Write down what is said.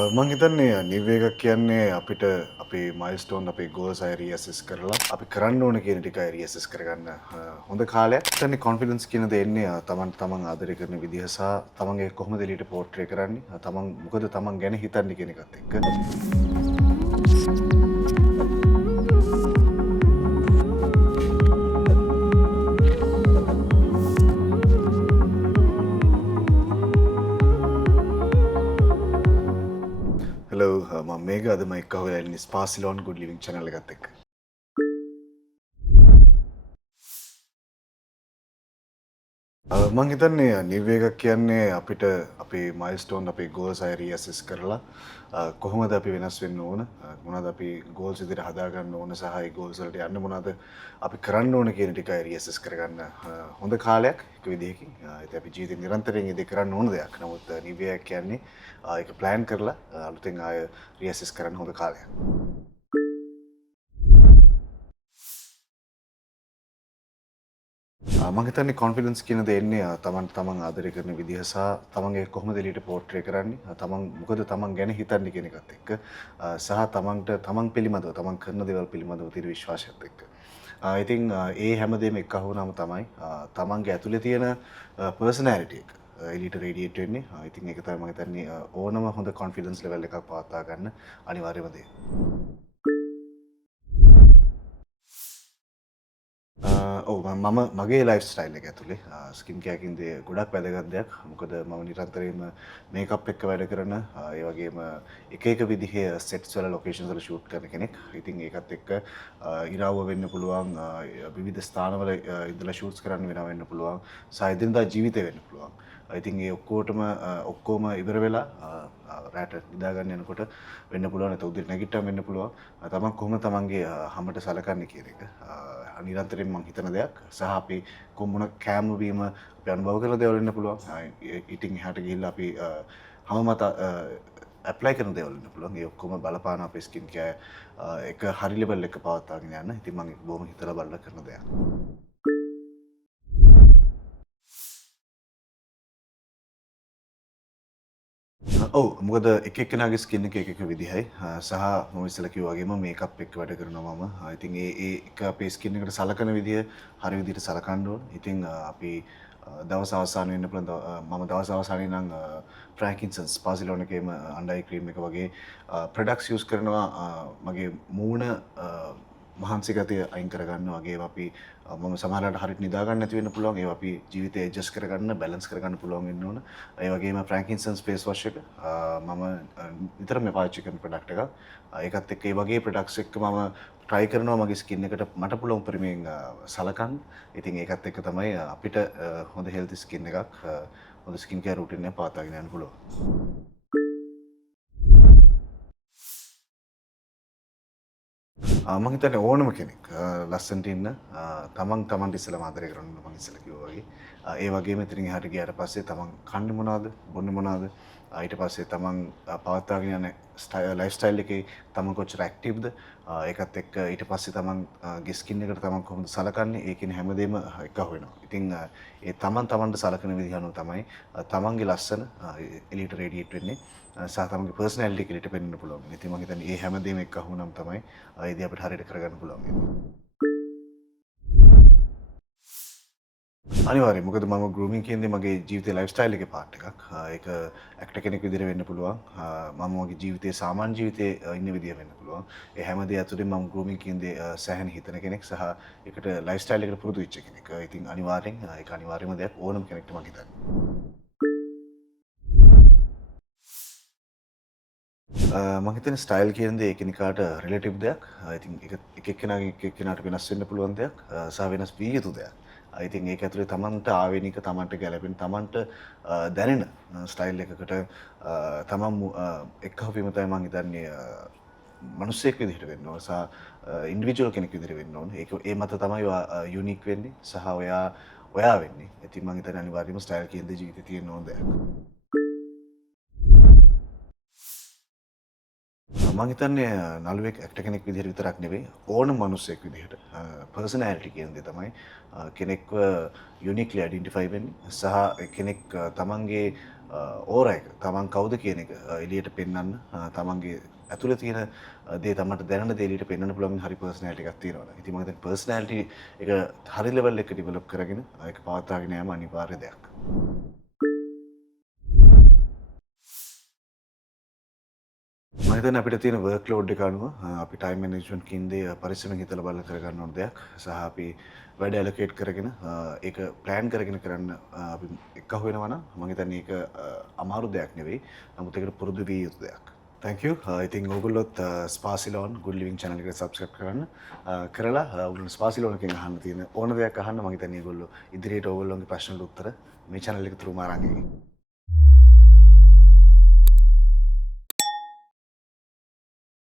මං හිතන්නේ නිව් එකක් කියන්නේ අපිට අපේ මයිල්ස්ටෝන් අපේ ගෝල්ස් අය රියැසස් කරලා අපි කරන්න ඕන කියන ටික අය රියැසස් කරගන්න හොඳ කාලයක්. හිතන්නේ කොන්ෆිඩන්ස් කියන දේ එන්නේ තමන් ආදරය කරන විදිහ සහ තමන්ගේ කොහොමද එළියට පෝර්ට්‍රේ කරන්නේ තමන් මොකද තමන් ගැන හිතන්නේ කියන එකත් එක්ක. හෙලෝ මම මේක අද මම එක්ක හොයලා ඉන්නේ ස්පාසිලෝන් ගුඩ් ලිවිං channel එකත් එක්ක. මං හිතන්නේ නිව් එකක් කියන්නේ අපිට අපේ මයිල්ස්ටෝන් අපේ ගෝල්ස් අය රියැසස් කරලා කොහොමද අපි වෙනස් වෙන්න ඕන මොනවද අපි ගෝල්ස් විදිහට හදාගන්න ඕන සහ ඒ ගෝල්ස් වලට යන්න මොනවද අපි කරන්න ඕන කියන ටික අය රියැසස් කරගන්න හොඳ කාලයක් එක විදිහකින්. ඒත් අපි ජීවිතේ නිරන්තරයෙන් ඉදි කරන්න ඕන දෙයක්. නමුත් නිව් එකක් කියන්නේ ඒක ප්ලෑන් කරලා අලුතෙන් ආය රියැසස් කරන්න හොඳ කාලයක්. මං හිතන්නේ කොන්ෆිඩන්ස් කියන දේ එන්නේ තමන් ආදරය කරන විදිහ සහ තමන්ගේ කොහොමද එළියට පෝර්ට්‍රේ කරන්නේ තමන් මොකද තමන් ගැන හිතන්නේ කියන එකත් එක්ක සහ තමන් පිළිබඳව තමන් කරන දේවල් පිළිබඳව තියෙන විශ්වාසයත් එක්ක. ඉතින් ඒ හැමදේම එක්ක අහුවනම තමයි තමන්ගේ ඇතුලේ තියෙන පර්සනැලිටි එක එළියට රේඩියේට් වෙන්නේ. ඉතින් ඒක තමයි මම හිතන්නේ ඕනම හොඳ කොන්ෆිඩන්ස් ලෙවල් එකක් පවත්වා ගන්න අනිවාර්යම දේ. ඔව් මගේ ලයිෆ් ස්ටයිල් එක ඇතුලේ ස්කින් කෙයාර් කියන දේ ගොඩක් වැදගත් දෙයක්. මොකද මම නිරන්තරයෙන්ම මේකප් එක්ක වැඩ කරන ඒ වගේම එක එක විදිහේ සෙට්ස් වල ලොකේෂන්ස් වල ෂූට් කරන කෙනෙක්. ඉතින් ඒකත් එක්ක ඉරාවුව වෙන්න පුළුවන් විවිධ ස්ථානවල ඉඳලා ෂූට්ස් කරන්න වෙන්න පුළුවන්. සහ එදිනදා ජීවිතේ වෙන්න පුළුවන්. ඉතින් ඒ ඔක්කොම ඉවර වෙලා රැට නිදාගන්න යනකොට වෙන්න පුළුවන් නැත්නම් උදේට නැගිට්ටම වෙන්න පුළුවන්. තමන් කොහොමද තමන්ගේ හමට සලකන්නේ කියන එක. නිරන්තරයෙන් මං හිතන දෙයක් සහ අපි කොමුණ කෑම බීම අපි අනුභව කරන දේවල් වෙන්න පුළුවන්. ඉතින් එහාට ගිහිල්ලා අපි හැම මත ඇප්ලයි කරන දේවල් වෙන්න පුළුවන්. ඒ ඔක්කොම බලපාන අපේ ස්කින් කෙයාර් එක හරි ලෙවල් එක පවත්වාගෙන යන්න. ඉතින් මම බොහොම හිතලා බලලා කරන දෙයක්. ඔව් මොකද එක එක්කෙනාගේ ස්කින් එක එක විදිහයි සහ මම ඉස්සෙල්ලා කිව්වා වගේම මේකප් එක්ක වැඩ කරනවා මම. ඉතින් ඒ එක අපේ ස්කින් එකට සලකන විදිය හරි විදිහට සලකන්න ඕන. ඉතින් අපි දවස් අවසානයේ වෙන්න පුළුවන් මම දවස් අවසානයේ නම් ෆ්‍රැන්කින්සන්ස් පාසිලෝන එකේම අන්ඩර් අයි ක්‍රීම් එක වගේ ප්‍රොඩක්ට්ස් යූස් කරනවා මගේ මූණ මහන්සි ගතිය අයින් කරගන්න වගේ අපි මම සමහරවිට හරියට නිදා ගන්න නැති වෙන්න පුළුවන් ඒවා අපි ජීවිතේ ඇඩ්ජස්ට් කරගන්න බැලන්ස් කරගන්න පුළුවන් වෙන්න ඕන. ඒ වගේම ෆ්‍රැන්කින්සන්ස් ෆේස් වොෂ් එක මම නිතරම පාවිච්චි කරන ප්‍රොඩක්ට් එකක්. ඒකත් එක්ක ඒ වගේ ප්‍රොඩක්ට්ස් එක්ක මම try කරනවා මගේ ස්කින් එකට මට පුළුවන් පරිමයෙන් සලකන්න. ඉතින් ඒකත් එක්ක තමයි අපිට හොඳ හෙල්ති ස්කින් එකක් හොඳ ස්කින් කෙයාර් රූටින් එකක් පවත්වාගෙන යන්න පුළුවන්. මම හිතන්නේ ඕනම කෙනෙක් ලස්සනට ඉන්න තමන්ට ඉස්සෙල්ලාම ආදරය කරන්න ඕන මම ඉස්සෙල්ලා කිව්වා වගේ. ඒ වගේම ඉතින් එහාට ගියාට පස්සේ තමන් කන්නේ මොනවද බොන්නේ මොනවද ඊට පස්සේ තමන් පවත්වාගෙන යන ලයිෆ් ස්ටයිල් එකේ තමන් කොච්චර ඇක්ටිව්ද ඒකත් එක්ක ඊට පස්සේ තමන්ගේ ස්කින් එකට තමන් කොහොමද සලකන්නේ ඒ කියන හැමදේම එක වෙනවා. ඉතින් ඒ තමන්ට සලකන විදිහ අනුව තමයි තමන්ගේ ලස්සන එළියට රේඩියේට් වෙන්නේ. සහ තමන්ගේ පර්සනැලිටි එක එළියට පෙන්වන්න පුළුවන්. ඉතින් මම හිතන්නේ මේ හැමදේම එක්ක අහුනම තමයි ඒ දේ අපිට හරියට කරගන්න පුළුවන් වෙන්නේ. අනිවාර්යයෙන් මොකද මම ගෲමින් කියන්නේ මගේ ජීවිතේ ලයිෆ් ස්ටයිල් එකේ පාර්ට් එකක්. ඒක ඇක්ටර් කෙනෙක් විදිහට වෙන්න පුළුවන්. මම මගේ ජීවිතේ සාමාන්‍ය ජීවිතේ ඉන්න විදිහ වෙන්න පුළුවන්. ඒ හැම දේ ඇතුළේ මම ගෲමින් කියන්නේ සෑහෙන හිතන කෙනෙක් සහ ඒකට ලයිෆ් ස්ටයිල් එකට පුරුදු වෙච්ච කෙනෙක්. ඉතින් අනිවාර්යෙන් ඒක අනිවාර්යම දෙයක් ඕනම කෙනෙක්ට මම හිතන්නේ. මම හිතන්නේ ස්ටයිල් කියන දේ එකිනෙකාට රිලේටිව් දෙයක්. ඉතින් ඒක එක එක්කෙනාගෙන් එක එක්කෙනාට වෙනස් වෙන්න පුළුවන් දෙයක් සහ වෙනස් විය යුතු දෙයක්. ඉතින් ඒක ඇතුලේ තමන්ට ආවේනික තමන්ට ගැළපෙන තමන්ට දැනෙන ස්ටයිල් එකකට තමන් එක්කහු වීම තමයි මම හිතන්නේ මිනිස්සෙක් විදිහට වෙන්න ඕන සහ ඉන්ඩිවිජුවල් කෙනෙක් විදිහට වෙන්න ඕන. ඒ මත තමයි ඔයා යුනික් වෙන්නේ සහ ඔයා වෙන්නේ. ඉතින් මම හිතන්නේ අනිවාර්යයෙන්ම ස්ටයිල් කියන දේ ජීවිතේ තියෙන්න ඕන දෙයක්. මං හිතන්නේ නළුවෙක් ඇක්ටර් කෙනෙක් විදිහට විතරක් නෙවෙයි ඕනම මිනිස්සෙක් විදිහට පර්සනැලිටි කියන දේ තමයි කෙනෙක්ව යුනික්ලි අයිඩෙන්ටිෆයි වෙන්නේ සහ කෙනෙක් තමන්ගේ ඕරා එක තමන් කවුද කියන එක එළියට පෙන්වන්න තමන්ගේ ඇතුළේ තියෙන දේ තමන්ට දැනෙන දේ එළියට පෙන්වන්න පුළුවන් හරි පර්සනැලිටි එකක් තියෙනවා. ඉතින් මම හිතන්නේ පර්සනැලිටි එක හරි ලෙවල් එක ඩෙවලොප් කරගෙන ඒක පවත්වාගෙන යාම අනිවාර්ය දෙයක්. මම හිතන්නේ අපිට තියෙන වර්ක් ලෝඩ් එක අනුව අපි ටයිම් මැනේජ්මන්ට් කින්දේ පරිස්සමෙන් හිතලා බලලා කරගන්න ඕන දෙයක්. සහ අපි වැඩ ඇලොකේට් කරගෙන ඒක ප්ලෑන් කරගෙන කරන්න අපි එක්කහුව වෙනවා නම් මම හිතන්නේ ඒක අමාරු දෙයක් නෙවෙයි. නමුත් ඒකට පුරුදු විය යුතු දෙයක්. Thank you. ඉතින් ඕගොල්ලොත් ස්පාසිලෝන් good living channel එකට subscribe කරන්න. කරලා ඕගොල්ලෝ ස්පාසිලෝන් එකෙන් අහන්න තියෙන ඕන දෙයක් අහන්න මම හිතන්නේ ඒගොල්ලෝ ඉදිරියට ඕගොල්ලෝගේ ප්‍රශ්නවලට උත්තර මේ channel එක through මාරන් එකේ